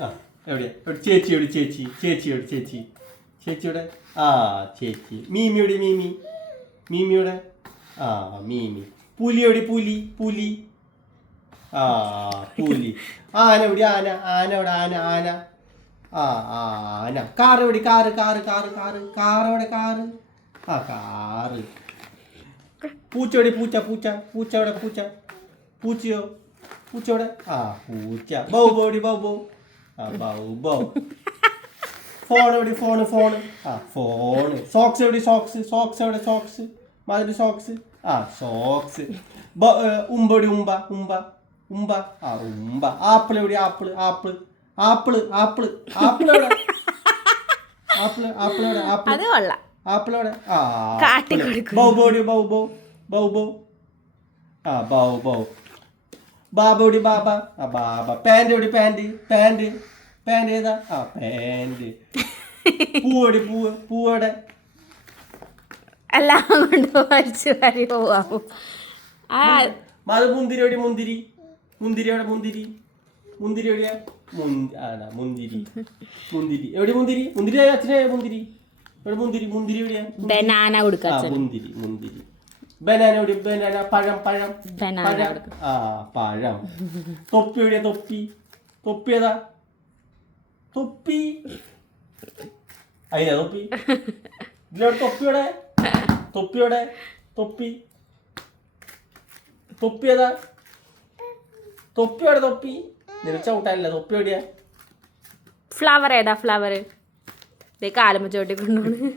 ആ എവിടെയാ ചേച്ചിയോട് ചേച്ചിയുടെ ആ ചേച്ചി മീമിയുടെ മീമിയുടെ ആ മീമി പുലി ആ പുലി ആന എവിടെ ആന ആ ആന കാറ് എവിടെ കാറ് എവിടെ കാറ് ആ കാറ് പൂച്ച എവിടെ പൂച്ച എവിടെ പൂച്ചയോ പൂച്ചയുടെ ആ പൂച്ച ബൗ ആ ബൗ ഫോൺ എവിടെ ഫോൺ ആ ഫോണ് സോക്സ് എവിടെ സോക്സ് മാതിരി സോക്സ് ആ സോക്സ് ഉമ്പടി ഉമ്പ ആ ഉമ്പ ആപ്പിൾ എവിടെ ആപ്പിൾ എവിടെ ആപ്പിൾ എവിടെ ആ ബൗ ആ ബൗ ബാബ എവിടെ ബാബ ആ ബാബ പാൻറ് എവിടെ പാൻറ് ഏതാ ആ പാൻറ് പൂവെവിടെ എല്ലാം കൊണ്ട് വലിച്ചു വാരി പോവാം. അത് മുന്തിരി എവിടെ മുന്തിരി എവിടെയാ മുന്തിരി എവിടെ അച്ഛനെ മുന്തിരി എവിടെയാ ബനാന കൊടുക്കാം. മുന്തിരി ബനാന എവിടെ പഴം ആ പഴം തൊപ്പി എവിടെയാ തൊപ്പി ഏതാ തൊപ്പി അതിനാ തൊപ്പി ഇതിലവിടെ തൊപ്പിയുടെ തൊപ്പി ഏതാ തൊപ്പി നിനക്ക് ചവിട്ടാനില്ല തൊപ്പി എവിടെയാ ഫ്ലവർ ഏതാ കാലമ്മ ചോട്ടി കൊണ്ടുപോണ്.